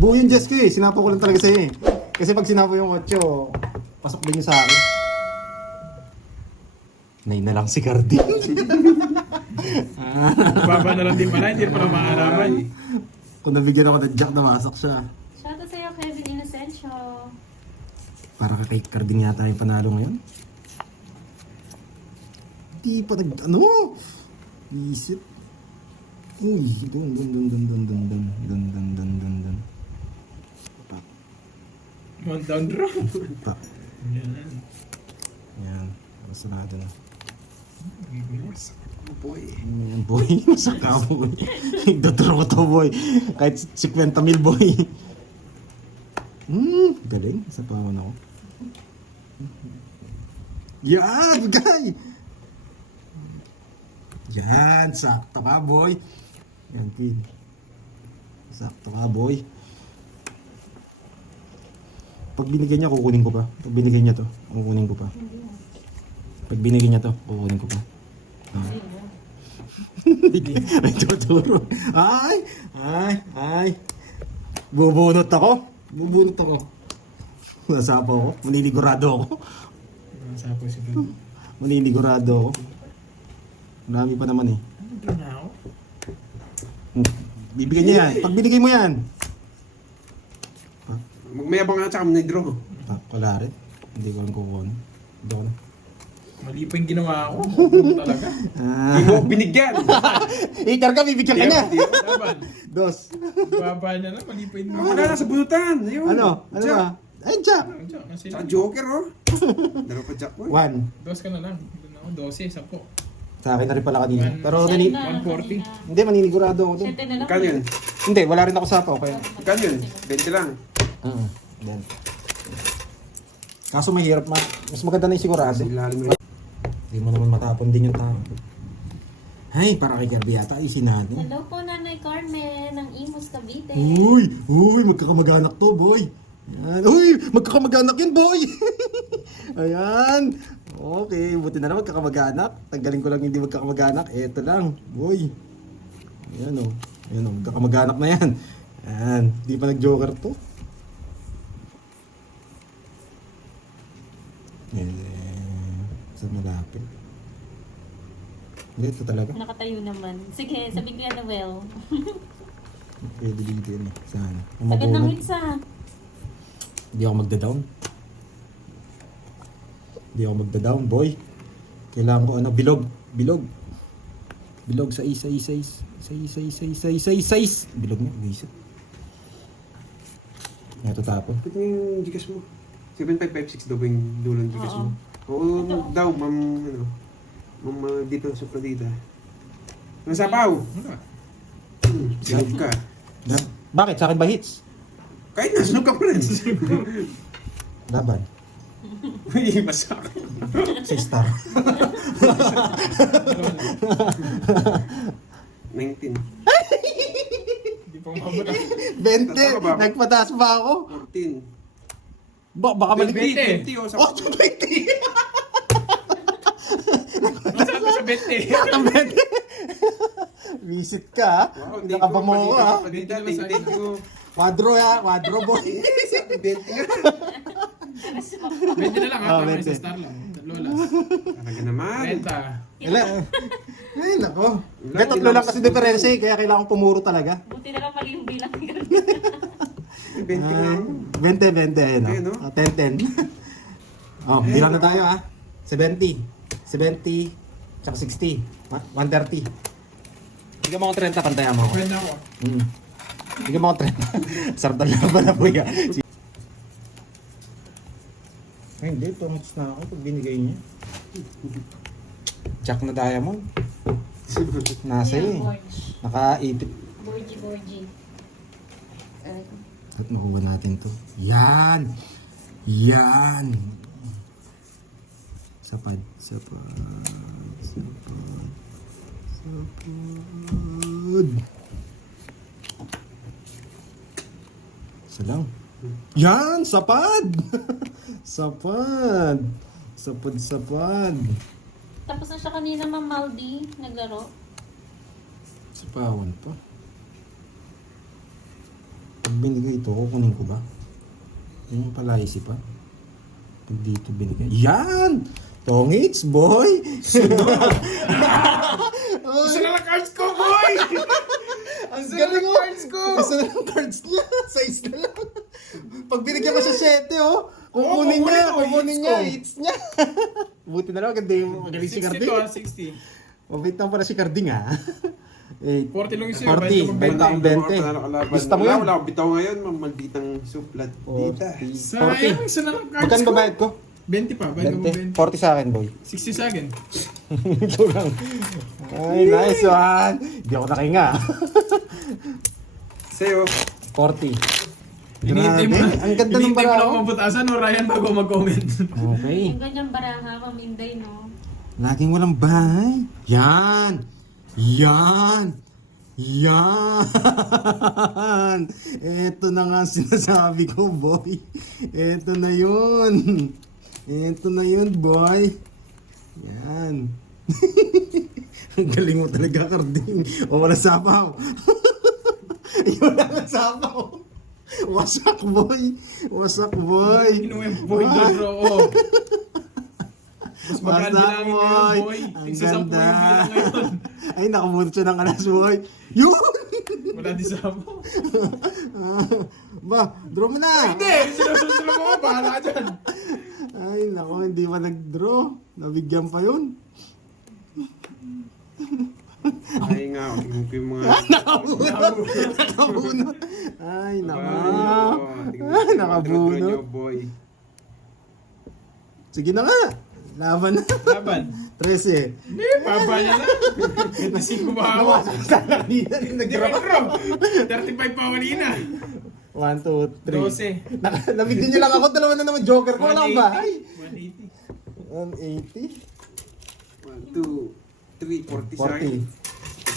Buo yung Diyos ko eh. Sinapo ko lang talaga sa'yo eh. Kasi pag sinapo yung 8, pasok din yung sa akin. Nay na lang si Cardi. Baba na lang din pala, hindi pala maaraman. Kung nabigyan ako ng Jack, nawasak siya. Shoutout sa'yo, Kevin Inocencio. Para kay Carding yata yung panalo ngayon. Di pa ano? Isip. Uy, dun. Pak. One down draw. Pak. Yan. Yan. Basta na na. Boy. Yan, boy. Masaka, boy. Nagdodoro ko to, boy. Kahit 50,000, boy. Galing. Sa pawan ako. Yan, guy! Yan, sakto ka, boy. Yan, kid. Sakto ka, boy. Pag binigyan niya, kukunin ko pa. Pag binigyan niya to, kukunin ko pa. Pag binigyan niya to, kukunin ko pa. May tuturo. Ay. Bubunot ako. Nasapa ako. Maninigurado ako. Nasa po si Bruno. Maninigurado ako. Marami pa naman eh. Ano na ako? Bibigyan niya yan. Pag binigay mo yan. Magmayabang nga tsaka manay-draw. Wala rin. Hindi ko lang kukuha. Hindi ko na. Mali pa yung ginawa ko. Bruno talaga. Hindi mo binigyan. Itar ka, bibigyan ka niya. Laban. Dos. Baba niya na, mali pa yung Wala na sa bunutan. Ayun. Ano? Ano Jack. ba? Ay, Jack. Tsaka Joker, oh. Dalawa pa Jack, boy. 1. Dos ka na lang. Doon ako, 12, 10. Sa akin na rin pala kanina. One. Pero Send na lang 140. kanina. hindi, maninigurado ako dun. Send na lang. Magkano yun? Hindi, wala rin ako sapaw. Kaya. Magkano yun? 20 lang. Yan. Kaso mahirap mas maganda na yung sigurado. Ilalim mo. Hindi mo naman matapon din yung tao. Ay, para kay Kirby yata, isin natin. Hello po, Nanay Carmen ng Imus Cavite. Uy, magkakamag-anak to, boy. Ayan. Uy, magkakamag-anak yun, boy. Ayan. Okay, buti na lang magkakamag-anak. Tanggalin ko lang hindi magkakamag-anak. Eto lang, boy. Ayan o. Ayan o, magkakamag-anak na yan. Ayan, di pa nag-joker to. Saan malapit? Hindi, ito talaga. Nakatayo naman. Sige, sabi ko yan na well. Pwede dito yun eh. Saan? Sagad ng isa. Hindi ako magda-down. Hindi ako magda-down, boy. Kailangan ko ano, bilog. Bilog, sais. Bilog niya, gisip. Ito tapon. Ito yung Gcash mo. 7556 daw ba yung dulo ng Gcash mo? Oo, daw, ma'am, ano. Ma'am, dito sa Pradita. Ang sapaw! Wala. Sinog ka. Bakit? Sa akin ba hits? Kahit nasunog ka pa rin. Laban. Uy, masak. 6 star. 19. Hindi pa umabot. 20! Nagpataas pa ako. 14. Baka mali. 20. 20 o sa... Oh, 20! Masarap sa 20. Ang 20! Visit ka, ha? Wow, Nakaba mo ako, ha? Pradita, thank you. Quadro, ha? Quadro, boy. 20 nga. 20 na lang ha, para 20. sa star lang. Lola. Talaga naman. 30. Ay, nako. Kaya tatlo lang kasi diferensya eh, kaya kailangan pumuro talaga. Buti na lang mali yung bilang. 20 nga. 20, ayun, Okay, no? no? 10. Oh, bilang na tayo, ha? 70, tsaka 60, 130. Bigyan mo ako 30, pantayan mo ako. Friend ako. Bigyan mo ako 30. Sarap na laban na po yan. Ay, hindi. 2 months na ako pag binigay niya. Jack na diamond. Nasa eh. Nakaipit. Borgi. At makuha natin to. Yan! Sapad. Isa lang. Yan! Sapad! Sapad! Tapos na siya kanina, Ma'am Maldi, naglaro. Sapawan pa. Pag binigay ito, kukunin ko ba? Yung pala isip pa. Pag dito binigay. Yan! Tongits, boy! Isa na lang cards ko, boy! Ang Isa galing na mo! cards ko! Isa na lang cards niya. Size na lang. Pag binigyan mo siya 7, oh. Oo, Kukunin niya, kukunin ko, kukunin hits niya, ko. hits niya. Buti na lang, maganda yung magaling si 60 Carding. to, 60. Mabait lang pala si Carding, ha. 40 lang yung sa'yo, 40, 20 ang 20. Gusto mo yun? Wala akong bitaw ngayon, malditang suplat. Dita. Sayang, isa na lang cards Magkano ko. babayad ko? 20 pa, bayad mo 20. 20. 40 sa akin, boy. 60 sa akin. Ito lang. Ay, nice one. Hindi ako nakinga. Sa'yo, 40. Hinihintay mo Grabe. Ang ganda ng hinihintay mo lang baraho. mabutasan o Ryan bago mag-comment. Okay. Yung ganyang baraha, maminday, no? Laging walang bahay. Yan. Yan. Yan. Ito na nga ang sinasabi ko, boy. Ito na yun. Ito na yun, boy. Yan. Ang galing mo talaga, Carding. O, wala sapaw. Wala nga sapaw. Wasak, boy. Wasak, boy. Inuwi yung boy doon, bro. Oh. Mas maganda Wasak, lang ngayon, boy. Ang Tigsa 10 yung ganda. bilang ngayon. Ay, nakabunot siya ng alas, boy. Yun! Wala di sa mo. Ba, draw mo na! Hindi! Sinusunod mo ko. Bahala ka dyan. Ay, nako, hindi pa nag-draw. Nabigyan pa yun. ay nga, tingnan ko yung mga... Nakabunot. Ay, nako. Nakabunot. Nakabunot. Boy. Sige na nga. Laban na. Laban. 13. Hindi, baba niya na. 25 ba ako? Sana kanina rin Hindi nag-draw. ba, bro? 35 pa ako kanina. 1, 2, 3. 12. Nabigyan niyo lang ako. Dalawa na naman joker ko. Wala ba? 180. 180. 1, 2, 3, 40 sa akin. 40.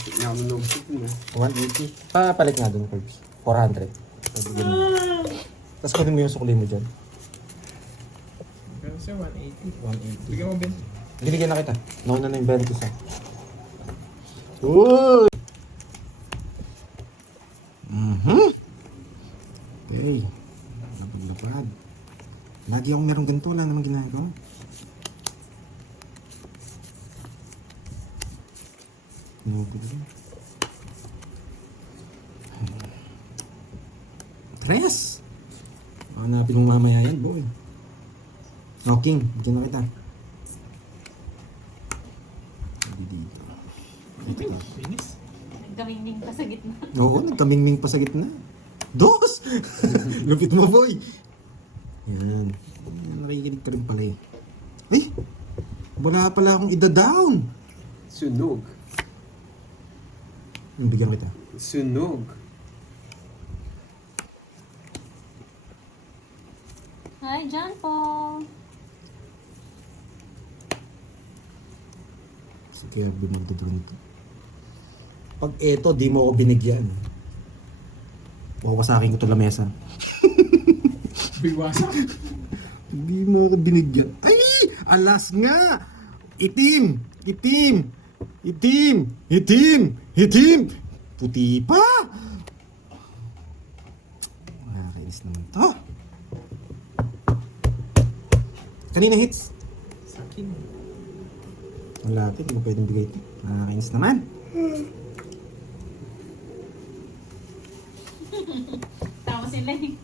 Hindi ako nag-sit na. 180. Papalit nga doon, Curbs. 400. Pabigyan mo. Tapos kunin mo yung sukli mo dyan. Pero siya, 180. 180. Bigyan mo, Ben. Binigyan na kita. Nauna na yung 20 sa. Uy! Okay. Lapad-lapad. Lagi akong merong ganito. Wala naman ginagawa. Tres! Hanapin mong mamaya yan, boy. Knocking. Bigyan na kita. Dito. Dito ka. Finish. Nagkamingning pa sa gitna. Oo, nagkamingming pa sa gitna. Dos! Lupit mo, boy. Yan. Yan, nakikinig ka rin pala eh. Ay! Wala pala akong ida-down. Sunog. Bigyan kita. Sunog. Hi, John po. Sige, magdodro nito. Pag eto, di mo ako binigyan. Wawasakin ko ito lamesa. Biwasak. Hindi mo ako binigyan. Ay! Alas nga! Itim! Itim! Itim! Itim! Itim! Puti pa! Nakakainis naman to. Kanina hits. Sa akin. Wala ito, hindi mo pwedeng bigay ito. Nakakainis naman. Tama sila eh.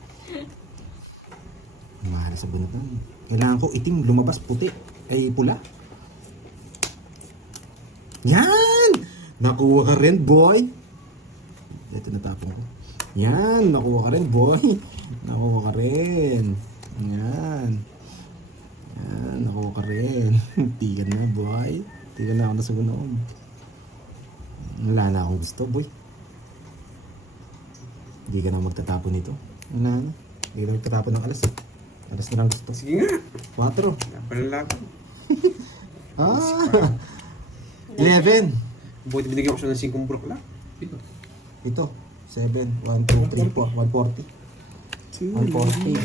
Mahal sa bunutan. Kailangan ko itim, lumabas, puti. Ay, pula. Yan! Nakuha ka rin, boy. Ito natapon ko. Yan, nakuha ka rin, boy. Nakuha ka rin. Yan. Yan, nakuha ka rin. Tigan na, boy. Tigan na ako na sa gunoon. Wala na akong gusto, boy. Hindi ka na magtatapon nito. Wala na. Hindi ka na magtatapon ng alas. Alas na lang gusto. Sige nga. 4. Napalalaki. Ah! 11. Buti binigyan ko siya ng 5 brok lang. Ito. 7. 1, 2, 3, 4. 140. 140.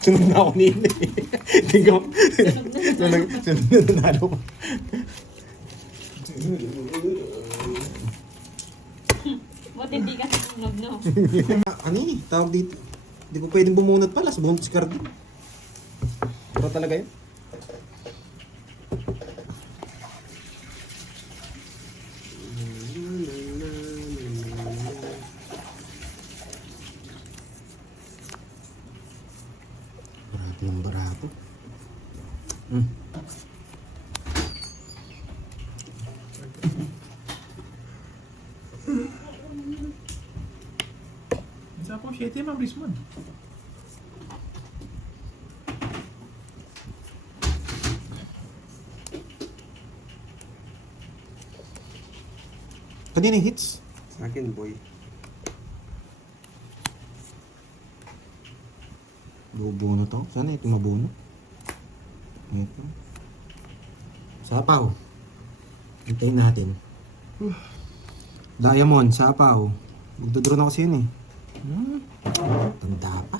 Sunod na ako nila eh. Tingnan mo. Sunod na nanalo ko. Buti Ba't hindi ka sunog, no? Ano eh, tawag dito. Hindi ko pwedeng bumunot pala sa bunot si Carding. Pero talaga yun. Barato yung barato. Isa po, 7 ma'am, Rismond. Kanina yung hits. Sa akin, boy. Bubuno to. Sana ito mabuno. Ito. Sapaw. Hintayin natin. Diamond, sapaw. Magdodraw na kasi yun eh. Tanda pa.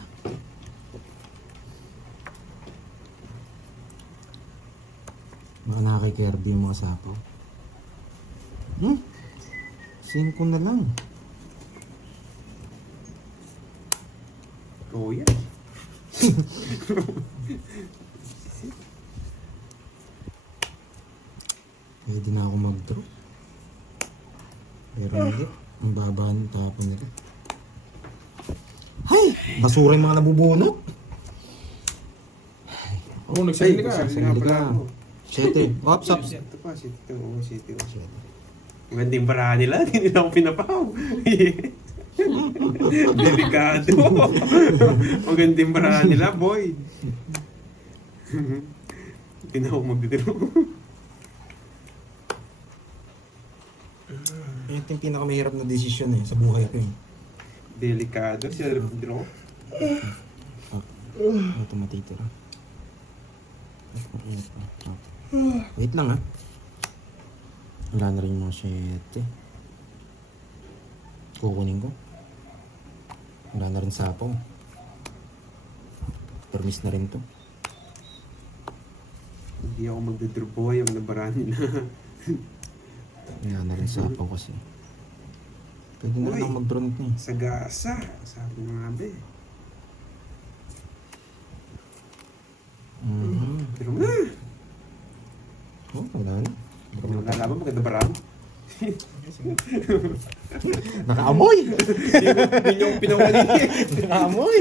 Mga nakakikerde yung mga sapaw. 5 na lang. Oh, yeah. Pwede na ako mag-draw. Pero hindi. Ang baba ng tapon nila. Hay! Basura yung mga nabubunot. Oo, nagsarili ka. Sabi nga pala ako. 7. Ops, ops. Ito pa, City. Oo, City. Maganda yung barahan nila. Hindi nila ako pinapaw. Delikado. Maganda yung barahan nila, boy. Hindi na ako magdidiro. Ito yung pinakamahirap na desisyon eh, sa buhay ko eh. Delikado. Sila draw. Ito matitira. Wait lang ha. Wala na rin yung mga 7. Kukunin ko. Wala na rin sapaw. Permis na rin to. Hindi ako magdidiro, boy. Ang nabarahan nila. Wala na rin sapaw kasi. Pwede na rin Uy. ako mag-drone nito eh. Sagasa. Sabi ng abe. Pero na. Oh, wala na. Ang lalaban, maganda barahan. Nakaamoy! Hindi niyo ako pinawali. Nakaamoy!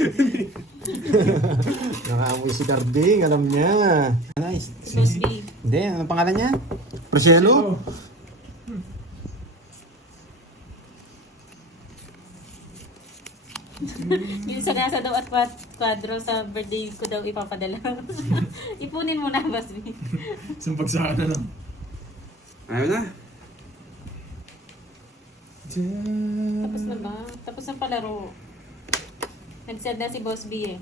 Nakaamoy si Carding, alam niya. Nice. Bosby. Hindi, anong pangalan niya? Priscelo? Yung sagasa daw at kwadro sa birthday ko daw ipapadala. Ipunin mo na, Bosby. Isang pagsaka na lang. Ayaw na. Tapos na ba? Tapos na palaro. Nag-send na si Boss B eh.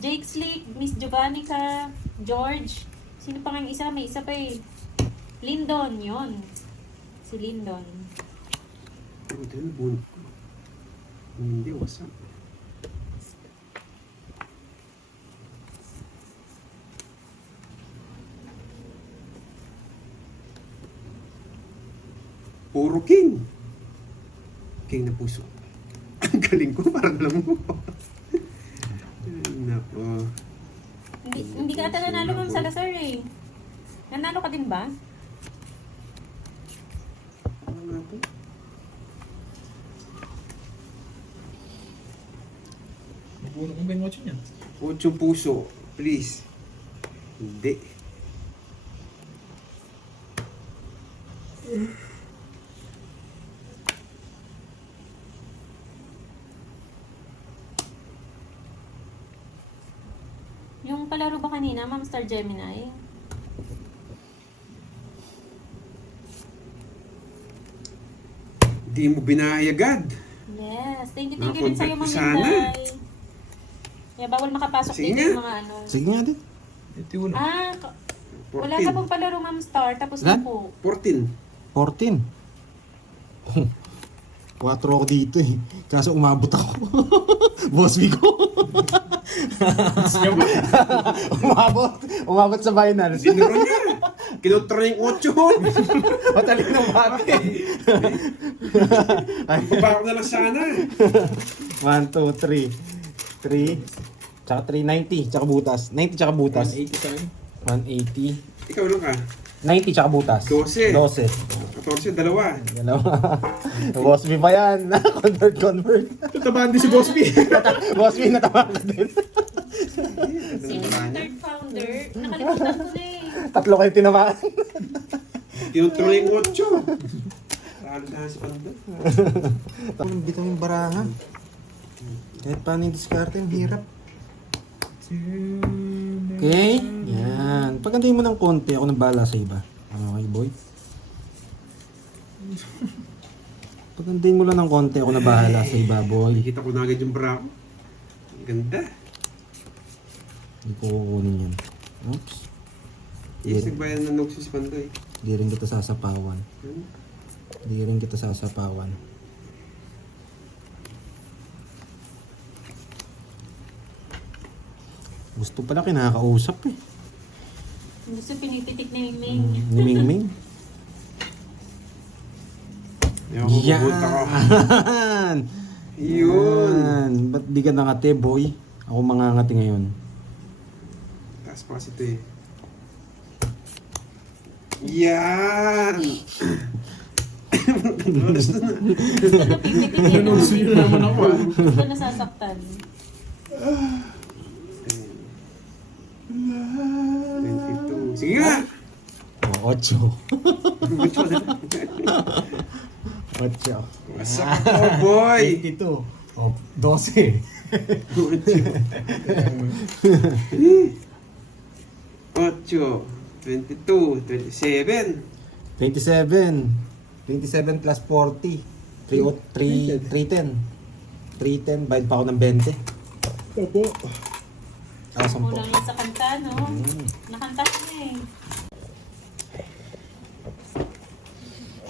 Jake Slick, Miss Giovannica, George. Sino pa nga isa? May isa pa eh. Lindon, yon. Si Lindon. Pero din, bunot ko. Hindi, wasak. Puro king. King na puso. Ang galing ko, parang alam mo. Ay, nako. Hindi ka ata nanalo, Ma'am Salazar eh. Nanalo ka din ba? Ano nga po? Mabuno kong ba yung watch niyan? 8 puso, please. Hindi. Yung palaro ba kanina, Ma'am Star Gemini? Hindi mo binayagad. Yes. Thank you rin sa'yo, Ma'am Sana. Inday. Yeah, bawal makapasok Sige dito nga. yung mga ano. Sige nga din. Ito yun. Wala ka pong palaro, Ma'am Star. Tapos na Lan? po. 14. 14. 4 ako dito eh. Kaso umabot ako. Boss Vico. umabot. Umabot sa finals. Dinuro niya. Kinontra yung 8. Mataling na bate. Baba ko na lang sana. 1, 2, 3. 3. Tsaka 390. Tsaka butas. 90 tsaka butas. 180 sa akin. 180. Ikaw lang ka. 90 tsaka butas. 12. 12. 14, dalawa. Dalawa. Boss B pa yan. Convert. Tatabahan din si Boss B. Boss B, natawa ka din. Sino yung third founder? Nakalimutan ko na eh. Tatlo kayo tinamaan. Kinontra yung 8. Talo na si Pando. Bitaw yung baraha. Kahit paano yung diskarte, ang hirap. Okay? Yan. Pagandahin mo ng konti, ako nang bahala sa iba. Okay, boy? Pagandahin mo lang ng konti, ako na bahala sa iba, boy. Nakikita ko na agad yung bra ko. Ang ganda. Hindi ko kukunin yan. Oops. Yes, nagbayan ng notes si Pando eh. Hindi rin kita sasapawan. Hindi rin kita sasapawan. Gusto pala kinakausap eh. Gusto pinititik ni Ming. Ni Mingming. Ayaw ko, pupunta ko. Yan! Yun. Yan! Ba't di ka nangati, boy? Ako mangangati ngayon. Taas pa kasi ito eh. Yan! Gusto na pipitikin. Nanunso yun naman ako ah. Gusto na sasaktan. 22. Sige nga! Oh, 8. 8. Masak ako, boy! 82. Oh, 12. 8, 22, 27. 27. 27 plus 40. 310. 310. Bayad pa ako ng 20. Opo. Ah, 10. Kulang lang sa kanta, no? Nakanta ko na eh.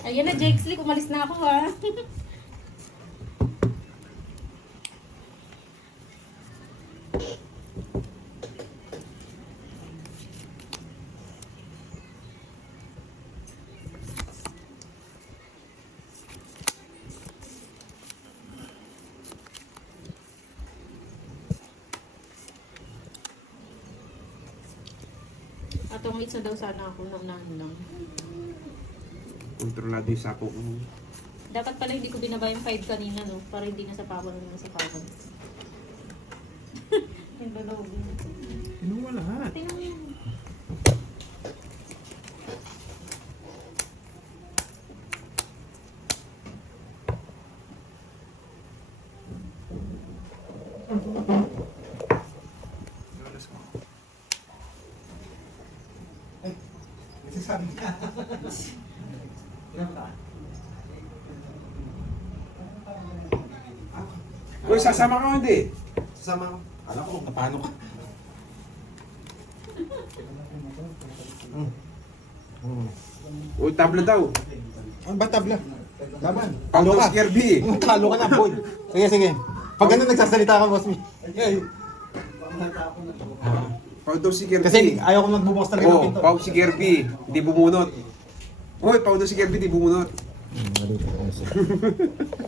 Ayan na, Jake Slick. Umalis na ako, ha? Atong isa daw sana ako nang lang. Kontrolado yung sapo ko. Dapat pala hindi ko binaba yung 5 kanina, no? Para hindi na sa pawan na sa pawan. Yung balog. Inuwa lahat. Tingnan mo yun. Uy, sasama ka o hindi? Sasama ko. Alam ko kung paano ka. Uy, tabla daw. Ano ba tabla? Laban. Talo Pando ka. Skirby. Talo ka na, boy. Sige, sige. Pag ganun nagsasalita ka, boss me. Paudo si Kirby. Kasi ayaw ko magbubukas talaga ng Oh, pinto. Pau si Kirby. Di bumunot. Uy, Paudo si Kirby, di bumunot.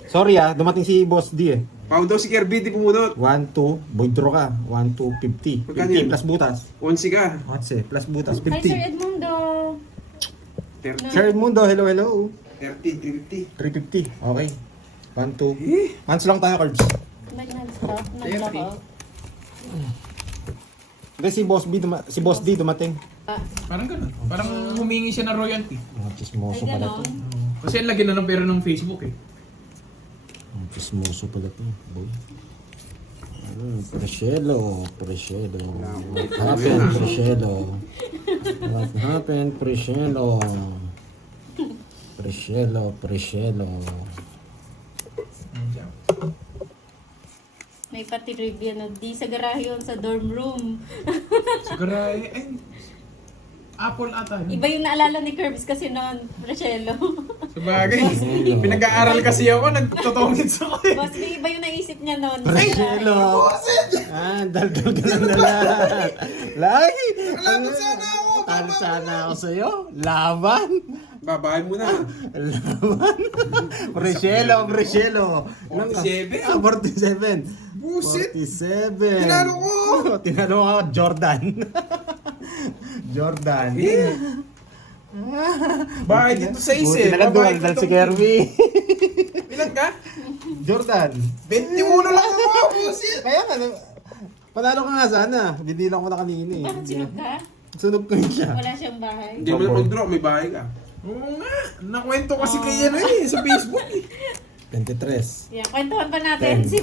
Sorry dumating si Boss D eh. Paudo si Kirby, di bumunot. 1, 2, void draw ka. 1, 2, 50. Magkano 50 yun? plus butas. 11 ka. What's it? Plus butas, Hi, Sir 50. Edmundo. 30, Sir Edmundo, hello, hello. 30, 350. Okay. 1, 2. 350. Hands lang tayo, Cards. May non-stop. Non-stop out. Hindi, si Boss D dumating. Parang ganun. Parang humingi siya ng royalty. Chismoso Ay, pala to. ganon. Kasi ang lagi na ng pera ng Facebook eh. Chismoso pala to, boy. Preshelo. What happened, Preshelo? What happened, Preshelo? Preshelo. Andiyan. May pati trivia na di sa garahe yun, sa dorm room. Siguro ay Apple ata. Iba yung naalala ni Curbs kasi noon, Rochelle. Sabagay. Pinag-aaral kasi ako, nagtotongits ako eh. Boss, iba yung naisip niya noon. Preshelo. Daldal ka lang na lahat. Lagi. Talo sana ako sa'yo. Laban. Babahin mo na. Laban. Preselo. 47? 47. Busit! 47. Tinalo ko! Tinalo ako, Jordan. Jordan. Bahay dito sa Buti na lang duwaldal si Kirby. Ilan ka? Jordan. 21 lang ako! Busit! Kaya nga, panalo ka nga sana. Bidilang ko na kanina eh. Bakit sunog ka? Sunog ko yun siya. Wala siyang bahay. Hindi mo na mag-draw, may bahay ka. Oo nga! Nakwento kasi kay ano eh, sa Facebook eh. 23. Yeah, kwentuhan pa natin si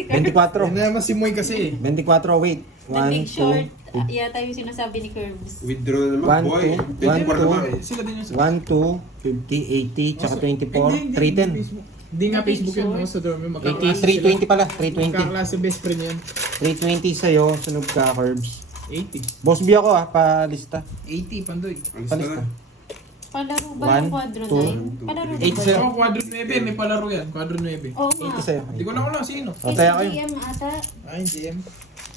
Kirby. 24. Yan naman si Moy kasi. 24, wait. The Big 1, Short. 2, Yata yung sinasabi ni Curbs. Withdraw na naman, One, boy. two, 24 one, naman. Sila din yung 1, 2, 50, 80, tsaka 24, 310. Hindi nga Facebook yun mo sa dorm. 80, 320 pala, 320. Magkaklase best friend yan. 320 sa'yo, sunog ka, Curbs. 80. Boss B ako palista. 80, Pandoy. Alis Palista. na. Palaro ba One, yung quadro two, 9? Palaro ba 8 ba? sa'yo. Ako, quadro 9. May palaro yan. Quadro 9. Oo nga. 80 sa'yo. Hindi ko na alam sino. O, tayo kayo. GM ata. Ay, GM.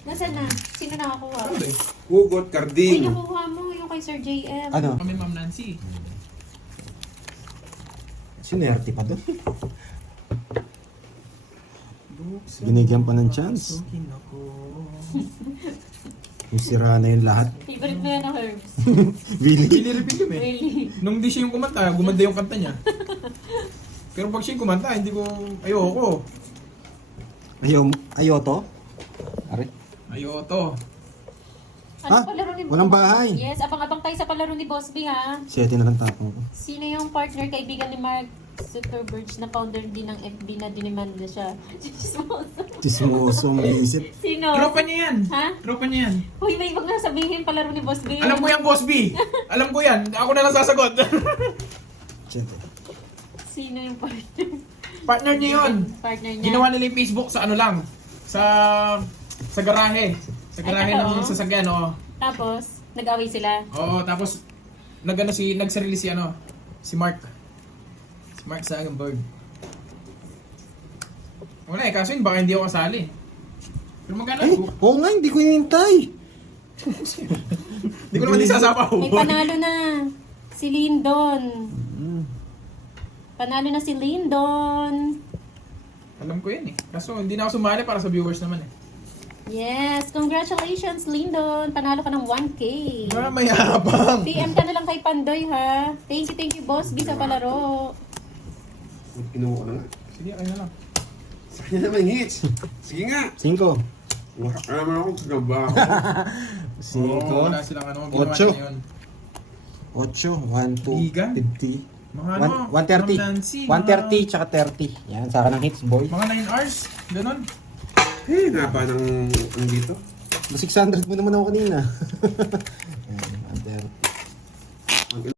Nasaan na? Sino nakakuha? Pandoy. Hugot, Uy, Carding. nakuha mo yung kay Sir JM. Ano? Kami Ma'am Nancy. Sinerte pa doon. Binigyan pa ng chance. Yung sira na yung lahat. Favorite mo yan ng Herbs. Billy. Piniripin kami. Really? Nung di siya yung kumanta, gumanda yung kanta niya. Pero pag siya yung kumanta, hindi ko... Ayoko. Ayaw to? Are? Ayoko to. Ano Ha? palaro ni Walang bahay. Yes, abang-abang tayo sa palaro ni Boss B ha. 7 na lang tapong ko. Sino yung partner kaibigan ni Mark Zuckerberg na founder din ng FB na dinimanda siya? Chismoso, may isip. Sino? Tropa niya yan. Ha? Tropa niya yan. Uy, may wag na sabihin palaro ni Boss B. Alam ko yan, Boss B. Alam ko yan. Ako na lang sasagot. Siyempre. Sino yung partner? Partner niya yun. Partner niya. Ginawa nila yung Facebook sa ano lang. Sa garahe. Sa garahe Ay, ng totoo? sasakyan, oo. Tapos, nag-away sila. Oo, tapos nagsarili si Mark. Si Mark Zuckerberg. Wala eh, kaso yun, baka hindi ako kasali. Pero magkano? Ay, oo nga, hindi ko hinintay. Hindi ko naman isasapaw. May panalo na. Si Lindon. Panalo na si Lindon. Alam ko yun eh. Kaso hindi na ako sumali para sa viewers naman eh. Yes, congratulations Lindon. Panalo ka ng 1K. May habang. PM ka na lang kay Pandoy ha. Thank you Boss B sa palaro. Kinuha ko na nga. Sige, kayo na lang. Sa kanya naman yung hits. Sige nga. 5. Wala ka naman ako trabaho. Oo, wala silang ano. Ginawa Ocho. niya yun. 8, 1, 2, Liga? 50. Mga ano, 130. Ma'am Nancy, 130 tsaka 30. Yan, sa akin ng hits, boy. Mga 9 hours. Ganon. Eh, napa ng dito. 600 mo naman ako kanina.